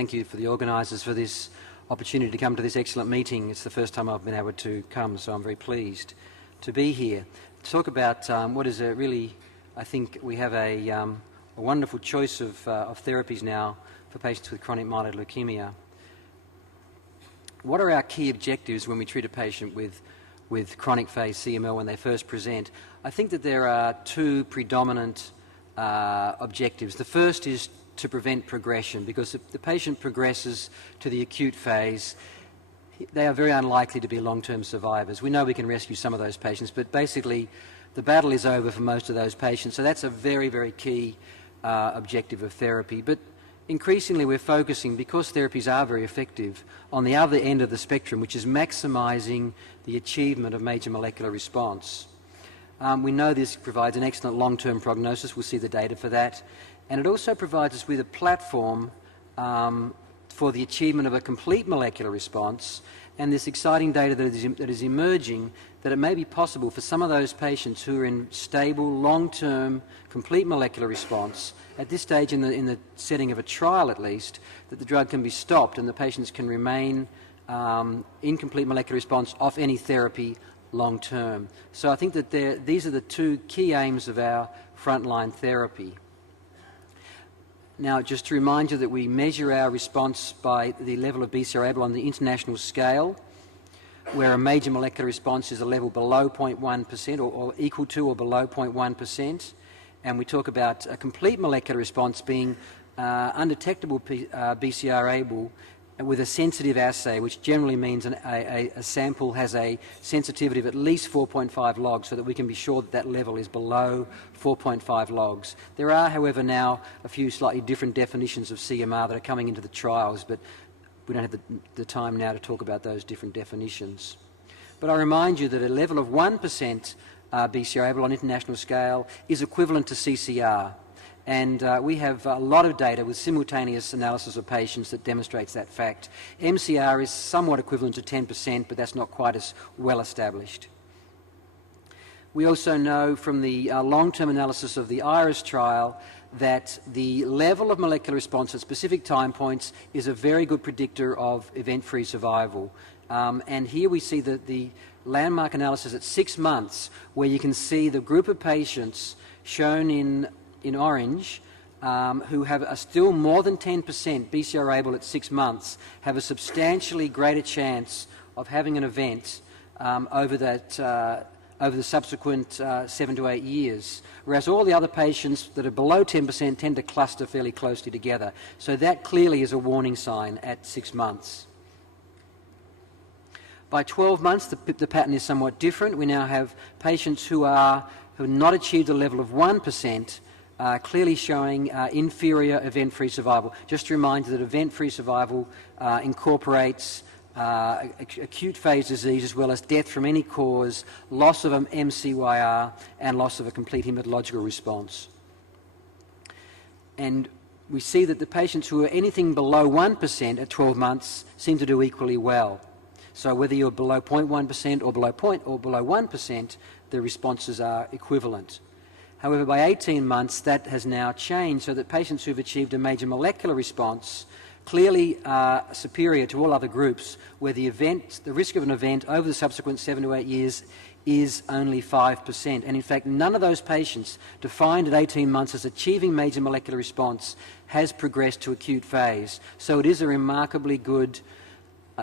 thank you for the organisers for this opportunity to come to this excellent meeting. It's the first time I've been able to come, so I'm very pleased to be here to talk about what is a really, I think we have a wonderful choice of therapies now for patients with chronic myeloid leukemia. What are our key objectives when we treat a patient with chronic phase CML when they first present? I think that there are two predominant objectives. The first is to prevent progression, because if the patient progresses to the acute phase, they are very unlikely to be long-term survivors. We know we can rescue some of those patients, but basically the battle is over for most of those patients, so that's a very, very key objective of therapy. But increasingly we're focusing, because therapies are very effective, on the other end of the spectrum, which is maximising the achievement of major molecular response. We know this provides an excellent long-term prognosis. We'll see the data for that. And it also provides us with a platform for the achievement of a complete molecular response, and this exciting data that is emerging, that it may be possible for some of those patients who are in stable, long-term, complete molecular response, at this stage in the setting of a trial at least, that the drug can be stopped and the patients can remain in complete molecular response off any therapy long-term. So I think that these are the two key aims of our frontline therapy. Now, just to remind you that we measure our response by the level of BCR-ABL on the international scale, where a major molecular response is a level below 0.1% or equal to or below 0.1%. And we talk about a complete molecular response being undetectable BCR-ABL with a sensitive assay, which generally means a sample has a sensitivity of at least 4.5 logs, so that we can be sure that that level is below 4.5 logs. There are, however, now a few slightly different definitions of CMR that are coming into the trials, but we don't have the time now to talk about those different definitions. But I remind you that a level of 1% BCR-ABL on international scale is equivalent to CCR. And we have a lot of data with simultaneous analysis of patients that demonstrates that fact. MCR is somewhat equivalent to 10%, but that's not quite as well established. We also know from the long-term analysis of the IRIS trial that the level of molecular response at specific time points is a very good predictor of event-free survival. And here we see that the landmark analysis at 6 months, where you can see the group of patients shown in orange, who are still more than 10% BCR-ABL at 6 months, have a substantially greater chance of having an event over the subsequent 7 to 8 years, whereas all the other patients that are below 10% tend to cluster fairly closely together. So that clearly is a warning sign at 6 months. By 12 months, the pattern is somewhat different. We now have patients who have not achieved a level of 1%, clearly showing inferior event-free survival. Just to remind you that event-free survival incorporates acute phase disease as well as death from any cause, loss of an MCYR, and loss of a complete hematological response. And we see that the patients who are anything below 1% at 12 months seem to do equally well. So whether you're below 0.1% or below 1%, the responses are equivalent. However, by 18 months, that has now changed, so that patients who've achieved a major molecular response clearly are superior to all other groups, where the risk of an event over the subsequent 7 to 8 years is only 5%. And in fact, none of those patients defined at 18 months as achieving major molecular response has progressed to acute phase. So it is a remarkably good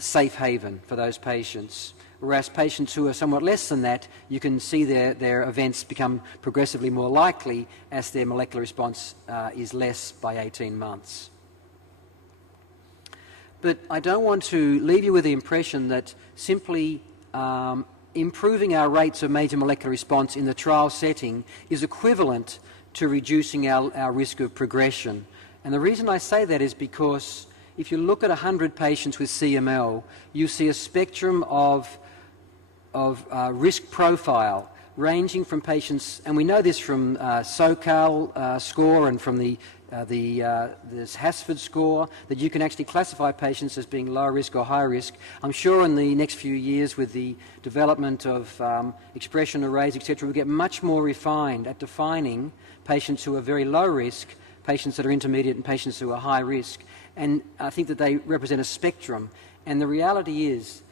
safe haven for those patients. Whereas patients who are somewhat less than that, you can see their events become progressively more likely as their molecular response is less by 18 months. But I don't want to leave you with the impression that simply improving our rates of major molecular response in the trial setting is equivalent to reducing our risk of progression. And the reason I say that is because if you look at 100 patients with CML, you see a spectrum of risk profile ranging from patients, and we know this from SoCal score and from this Hasford score, that you can actually classify patients as being low risk or high risk. I'm sure in the next few years, with the development of expression arrays, etc., we'll get much more refined at defining patients who are very low risk, patients that are intermediate, and patients who are high risk. And I think that they represent a spectrum. And the reality is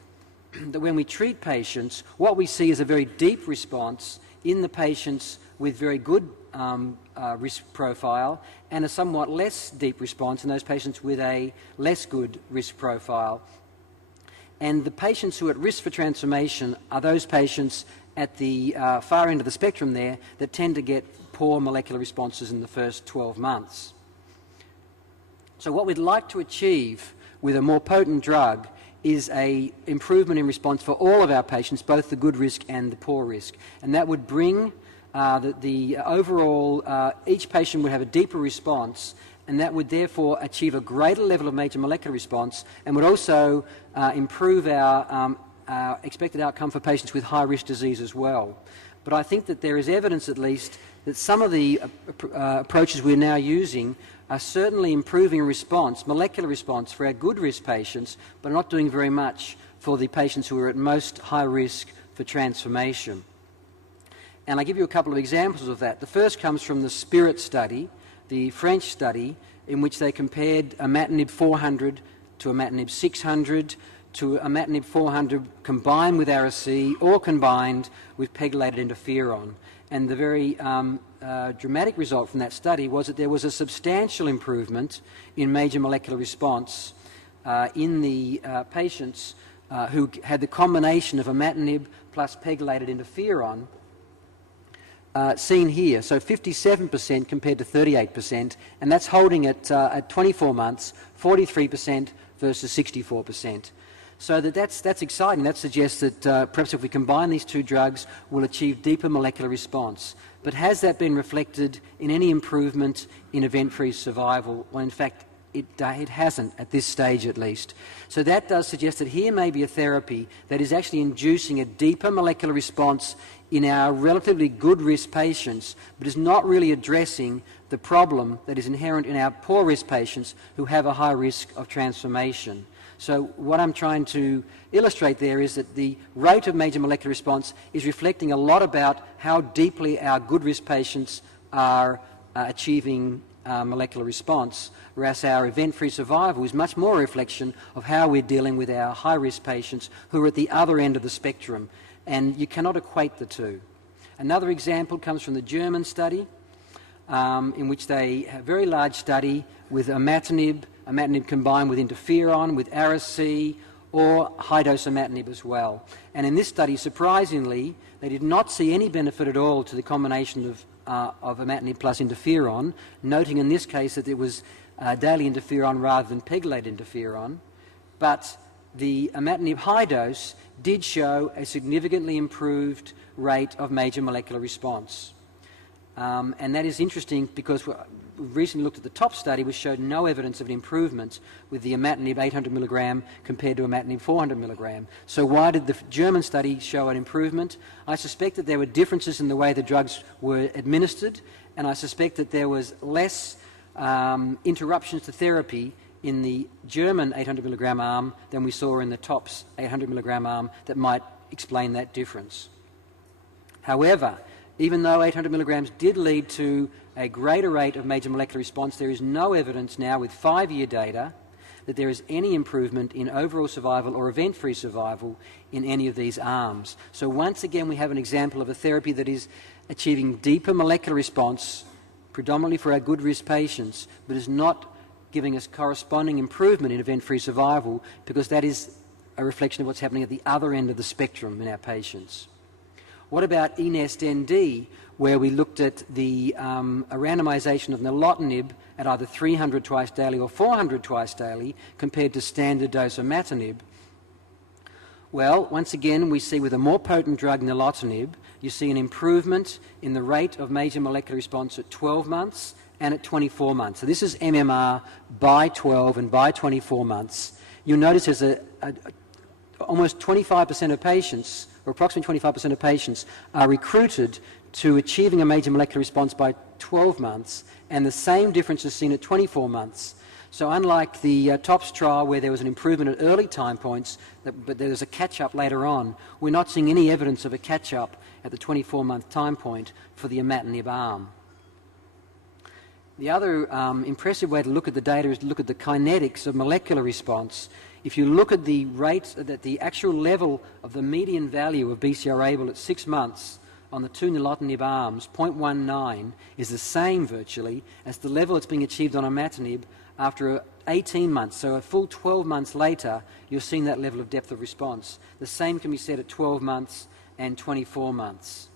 that when we treat patients, what we see is a very deep response in the patients with very good risk profile, and a somewhat less deep response in those patients with a less good risk profile. And the patients who are at risk for transformation are those patients at the far end of the spectrum there that tend to get poor molecular responses in the first 12 months. So what we'd like to achieve with a more potent drug is an improvement in response for all of our patients, both the good risk and the poor risk. And that would bring the overall, each patient would have a deeper response, and that would therefore achieve a greater level of major molecular response, and would also improve our expected outcome for patients with high-risk disease as well. But I think that there is evidence, at least, that some of the approaches we're now using are certainly improving response, molecular response, for our good risk patients, but are not doing very much for the patients who are at most high risk for transformation. And I'll give you a couple of examples of that. The first comes from the SPIRIT study, the French study, in which they compared imatinib 400 to imatinib 600 to imatinib 400 combined with Ara-C or combined with pegylated interferon. And the very dramatic result from that study was that there was a substantial improvement in major molecular response in the patients who had the combination of imatinib plus pegylated interferon seen here. So 57% compared to 38%, and that's holding at 24 months, 43% versus 64%. So that's exciting. That suggests that perhaps if we combine these two drugs, we'll achieve deeper molecular response. But has that been reflected in any improvement in event-free survival? Well, in fact, it hasn't at this stage, at least. So that does suggest that here may be a therapy that is actually inducing a deeper molecular response in our relatively good risk patients, but is not really addressing the problem that is inherent in our poor risk patients who have a high risk of transformation. So what I'm trying to illustrate there is that the rate of major molecular response is reflecting a lot about how deeply our good risk patients are achieving molecular response, whereas our event-free survival is much more a reflection of how we're dealing with our high-risk patients who are at the other end of the spectrum, and you cannot equate the two. Another example comes from the German study, in which they have a very large study with imatinib combined with interferon, with Ara-C, or high-dose imatinib as well. And in this study, surprisingly, they did not see any benefit at all to the combination of imatinib plus interferon, noting in this case that it was daily interferon rather than pegylated interferon. But the imatinib high dose did show a significantly improved rate of major molecular response. And that is interesting because we recently looked at the top study, which showed no evidence of an improvement with the imatinib 800 milligram compared to imatinib 400 milligram. So why did the German study show an improvement? I suspect that there were differences in the way the drugs were administered, and I suspect that there was less interruptions to therapy in the German 800 milligram arm than we saw in the TOPS 800 milligram arm that might explain that difference. However, even though 800 milligrams did lead to a greater rate of major molecular response, there is no evidence now with 5-year data that there is any improvement in overall survival or event-free survival in any of these arms. So once again, we have an example of a therapy that is achieving deeper molecular response, predominantly for our good risk patients, but is not giving us corresponding improvement in event-free survival, because that is a reflection of what's happening at the other end of the spectrum in our patients. What about ENEST-ND, where we looked at a randomization of nilotinib at either 300 twice daily or 400 twice daily compared to standard dose imatinib? Well, once again, we see with a more potent drug, nilotinib, you see an improvement in the rate of major molecular response at 12 months and at 24 months. So this is MMR by 12 and by 24 months. You'll notice there's almost 25% of patients, or approximately 25% of patients, are recruited to achieving a major molecular response by 12 months, and the same difference is seen at 24 months. So unlike the TOPS trial, where there was an improvement at early time points, but there was a catch-up later on, we're not seeing any evidence of a catch-up at the 24-month time point for the imatinib arm. The other impressive way to look at the data is to look at the kinetics of molecular response. If you look at the rate, the actual level of the median value of BCR-ABL at 6 months on the 2 nilotinib arms, 0.19, is the same virtually as the level that's being achieved on imatinib after 18 months. So a full 12 months later, you're seeing that level of depth of response. The same can be said at 12 months and 24 months.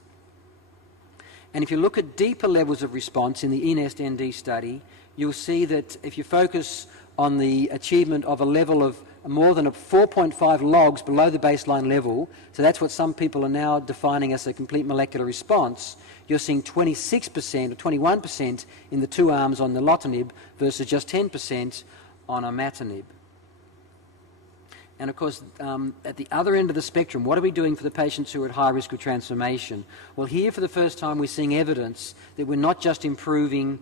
And if you look at deeper levels of response in the eNEST-ND study, you'll see that if you focus on the achievement of a level of more than 4.5 logs below the baseline level, so that's what some people are now defining as a complete molecular response, you're seeing 26% or 21% in the 2 arms on nilotinib versus just 10% on imatinib. And of course, at the other end of the spectrum, what are we doing for the patients who are at high risk of transformation? Well, here for the first time we're seeing evidence that we're not just improving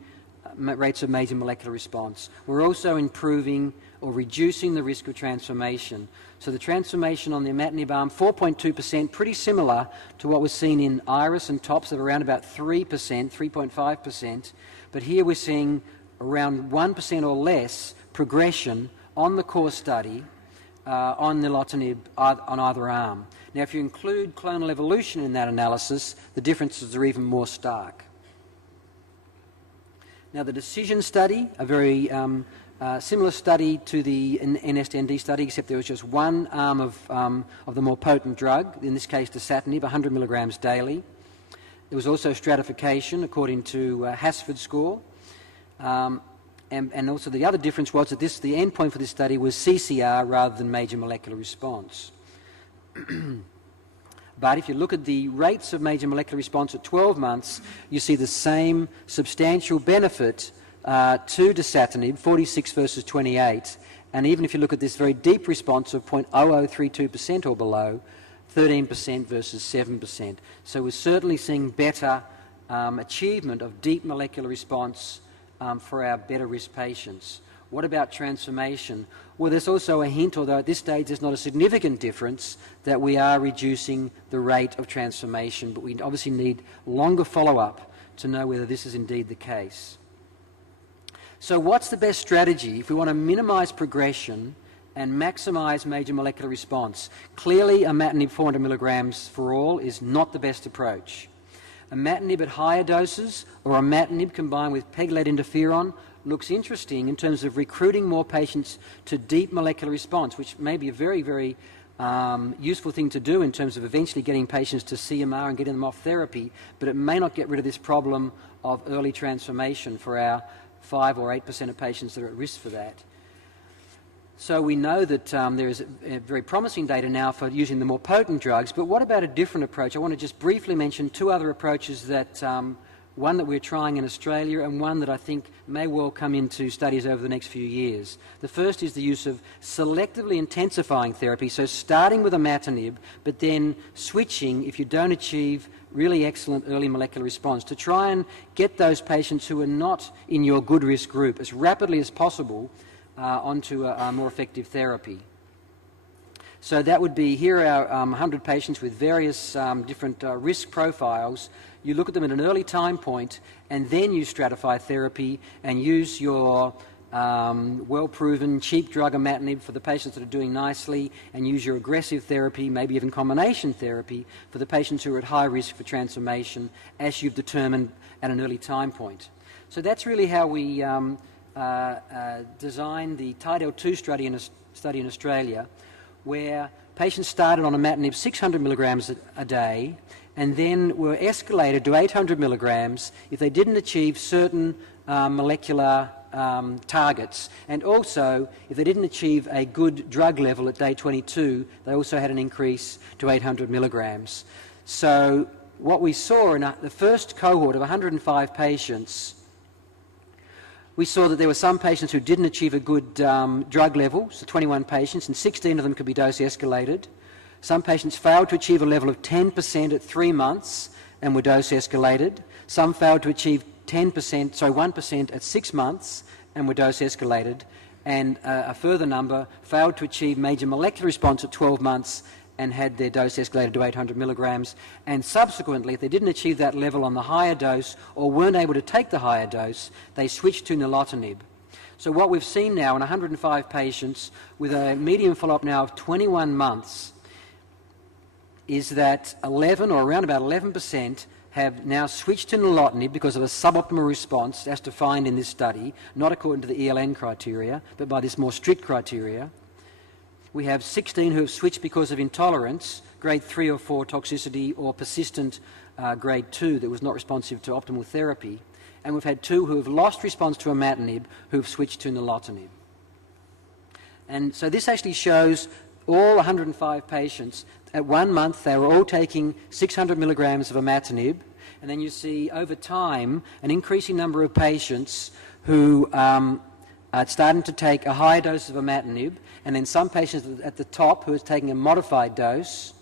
rates of major molecular response, we're also improving or reducing the risk of transformation. So the transformation on the imatinib arm, 4.2%, pretty similar to what was seen in IRIS and TOPS at around about 3%, 3.5%. But here we're seeing around 1% or less progression on the core study on nilotinib on either arm. Now, if you include clonal evolution in that analysis, the differences are even more stark. Now, the decision study, a very similar study to the eNEST-ND study, except there was just one arm of the more potent drug, in this case dasatinib, 100 milligrams daily. There was also stratification according to Hasford score. And also the other difference was that the endpoint for this study was CCR rather than major molecular response. But if you look at the rates of major molecular response at 12 months, you see the same substantial benefit to dasatinib, 46 versus 28. And even if you look at this very deep response of 0.0032% or below, 13% versus 7%. So we're certainly seeing better achievement of deep molecular response for our better risk patients. What about transformation? Well, there's also a hint, although at this stage there's not a significant difference, that we are reducing the rate of transformation, but we obviously need longer follow-up to know whether this is indeed the case. So what's the best strategy if we want to minimize progression and maximize major molecular response? Clearly, imatinib 400 milligrams for all is not the best approach. Imatinib at higher doses or imatinib combined with PEG-led interferon looks interesting in terms of recruiting more patients to deep molecular response, which may be a very, very useful thing to do in terms of eventually getting patients to CMR and getting them off therapy, but it may not get rid of this problem of early transformation for our 5 or 8% of patients that are at risk for that. So we know that there is very promising data now for using the more potent drugs, but what about a different approach? I want to just briefly mention 2 other approaches that one that we're trying in Australia and one that I think may well come into studies over the next few years. The first is the use of selectively intensifying therapy, so starting with imatinib, but then switching if you don't achieve really excellent early molecular response, to try and get those patients who are not in your good risk group as rapidly as possible onto a more effective therapy. So that would be, here are 100 patients with various different risk profiles. You look at them at an early time point, and then you stratify therapy and use your well-proven cheap drug imatinib for the patients that are doing nicely, and use your aggressive therapy, maybe even combination therapy, for the patients who are at high risk for transformation, as you've determined at an early time point. So that's really how we designed the TIDEL-2 study in Australia, where patients started on imatinib 600 milligrams a day and then were escalated to 800 milligrams if they didn't achieve certain molecular targets. And also, if they didn't achieve a good drug level at day 22, they also had an increase to 800 milligrams. So what we saw in the first cohort of 105 patients, we saw that there were some patients who didn't achieve a good drug level, so 21 patients, and 16 of them could be dose escalated. Some patients failed to achieve a level of 10% at 3 months and were dose escalated. Some failed to achieve 1% at 6 months and were dose escalated. And a further number failed to achieve major molecular response at 12 months and had their dose escalated to 800 milligrams, and subsequently, if they didn't achieve that level on the higher dose or weren't able to take the higher dose, they switched to nilotinib. So what we've seen now in 105 patients with a median follow-up now of 21 months is that 11 or around about 11% have now switched to nilotinib because of a suboptimal response as defined in this study, not according to the ELN criteria, but by this more strict criteria. We have 16 who have switched because of intolerance, grade 3 or 4 toxicity, or persistent grade 2 that was not responsive to optimal therapy. And we've had 2 who have lost response to imatinib who have switched to nilotinib. And so this actually shows all 105 patients. At 1 month, they were all taking 600 milligrams of imatinib, and then you see over time an increasing number of patients who are starting to take a higher dose of imatinib, and then some patients at the top who are taking a modified dose.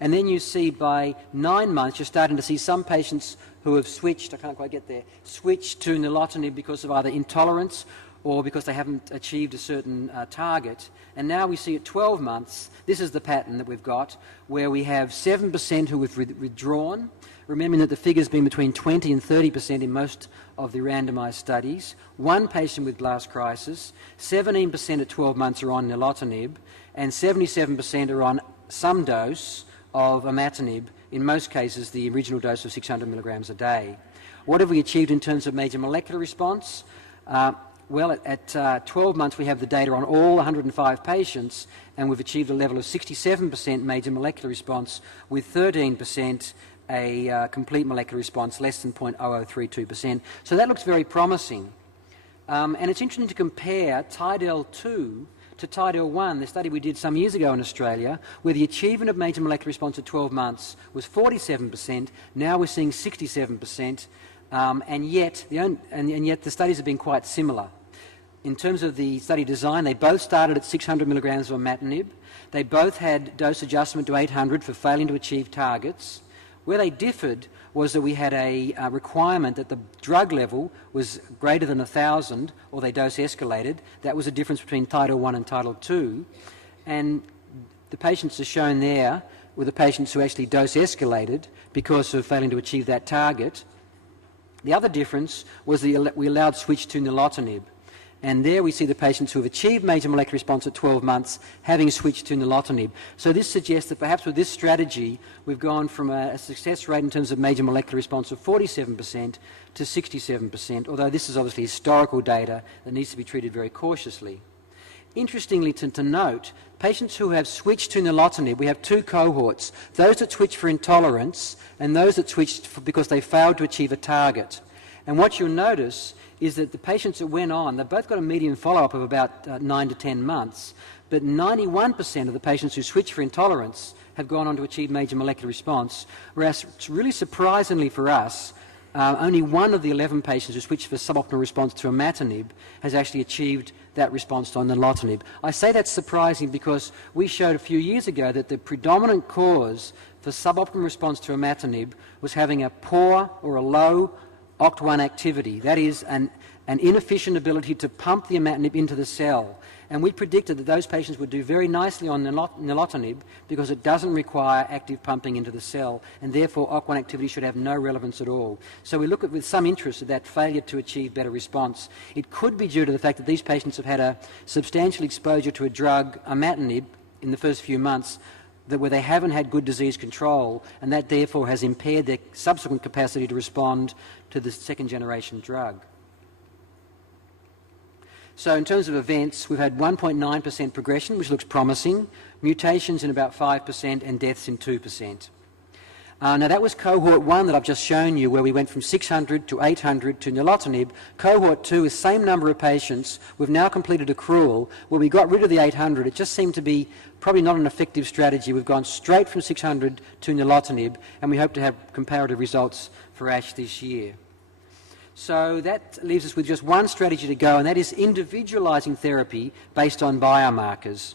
And then you see by 9 months, you're starting to see some patients who have switched, I can't quite get there, switched to nilotinib because of either intolerance or because they haven't achieved a certain target. And now we see at 12 months, this is the pattern that we've got, where we have 7% who have withdrawn, remembering that the figure's been between 20 and 30% in most of the randomised studies, 1 patient with blast crisis, 17% at 12 months are on nilotinib, and 77% are on some dose of imatinib, in most cases the original dose of 600 milligrams a day. What have we achieved in terms of major molecular response? Well, at 12 months we have the data on all 105 patients, and we've achieved a level of 67% major molecular response with 13% a complete molecular response, less than 0.0032%. So that looks very promising. And it's interesting to compare TIDEL-2 to TIDEL-1, the study we did some years ago in Australia, where the achievement of major molecular response at 12 months was 47%. Now we're seeing 67%, and yet the studies have been quite similar. In terms of the study design, they both started at 600 milligrams of imatinib. They both had dose adjustment to 800 for failing to achieve targets. Where they differed was that we had a requirement that the drug level was greater than 1,000, or they dose escalated. That was a difference between TIDEL-1 and TIDEL-2. And the patients are shown there were the patients who actually dose escalated because of failing to achieve that target. The other difference was we allowed switch to nilotinib. And there we see the patients who have achieved major molecular response at 12 months having switched to nilotinib. So this suggests that perhaps with this strategy we've gone from a success rate in terms of major molecular response of 47% to 67%, although this is obviously historical data that needs to be treated very cautiously. Interestingly to note, patients who have switched to nilotinib, we have 2 cohorts, those that switched for intolerance and those that switched because they failed to achieve a target. And what you'll notice is that the patients that went on, they've both got a median follow-up of about 9 to 10 months, but 91% of the patients who switched for intolerance have gone on to achieve major molecular response, whereas really surprisingly for us, only 1 of the 11 patients who switched for suboptimal response to imatinib has actually achieved that response to nilotinib. I say that's surprising because we showed a few years ago that the predominant cause for suboptimal response to imatinib was having a poor or a low OCT1 activity, that is an inefficient ability to pump the imatinib into the cell. And we predicted that those patients would do very nicely on nilotinib because it doesn't require active pumping into the cell, and therefore OCT1 activity should have no relevance at all. So we look at with some interest at that failure to achieve better response. It could be due to the fact that these patients have had a substantial exposure to a drug, imatinib, in the first few months, where they haven't had good disease control, and that therefore has impaired their subsequent capacity to respond to the second-generation drug. So in terms of events, we've had 1.9% progression, which looks promising, mutations in about 5%, and deaths in 2%. Now that was cohort 1 that I've just shown you, where we went from 600 to 800 to nilotinib. Cohort 2 is same number of patients. We've now completed accrual where we got rid of the 800. It just seemed to be probably not an effective strategy. We've gone straight from 600 to nilotinib, and we hope to have comparative results for ASH this year. So that leaves us with just one strategy to go, and that is individualising therapy based on biomarkers.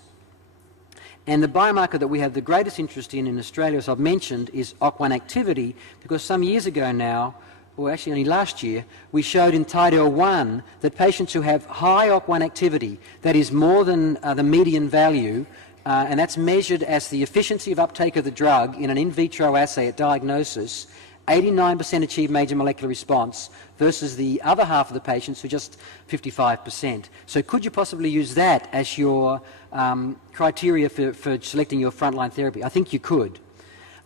And the biomarker that we have the greatest interest in Australia, as I've mentioned, is OCT1 activity, because some years ago now, or actually only last year, we showed in TIDEL-1 that patients who have high OCT1 activity, that is more than the median value, and that's measured as the efficiency of uptake of the drug in an in vitro assay at diagnosis. 89% achieved major molecular response versus the other half of the patients who just 55%. So could you possibly use that as your criteria for selecting your frontline therapy? I think you could.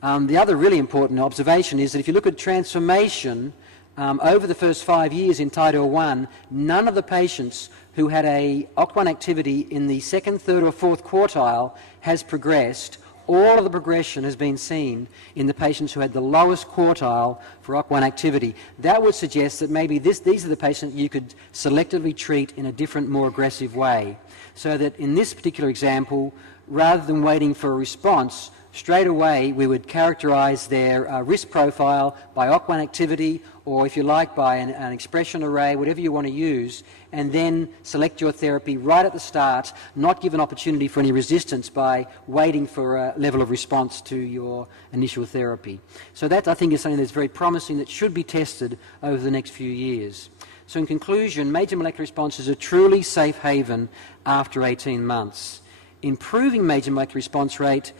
The other really important observation is that if you look at transformation over the first 5 years in TIDAL 1, none of the patients who had a OCT1 activity in the second, third or fourth quartile has progressed. All of the progression has been seen in the patients who had the lowest quartile for OCT1 activity. That would suggest that maybe these are the patients you could selectively treat in a different, more aggressive way. So that in this particular example, rather than waiting for a response, straight away we would characterise their risk profile by OCT1 activity, or if you like by an expression array, whatever you want to use, and then select your therapy right at the start, not give an opportunity for any resistance by waiting for a level of response to your initial therapy. So that, I think, is something that's very promising that should be tested over the next few years. So in conclusion, major molecular response is a truly safe haven after 18 months. Improving major molecular response rate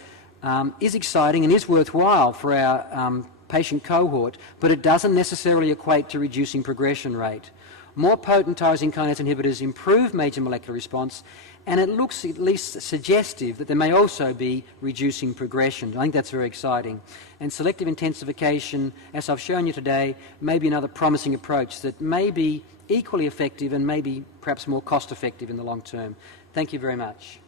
is exciting and is worthwhile for our patient cohort, but it doesn't necessarily equate to reducing progression rate. More potent tyrosine kinase inhibitors improve major molecular response, and it looks at least suggestive that they may also be reducing progression. I think that's very exciting. And selective intensification, as I've shown you today, may be another promising approach that may be equally effective and maybe perhaps more cost effective in the long term. Thank you very much.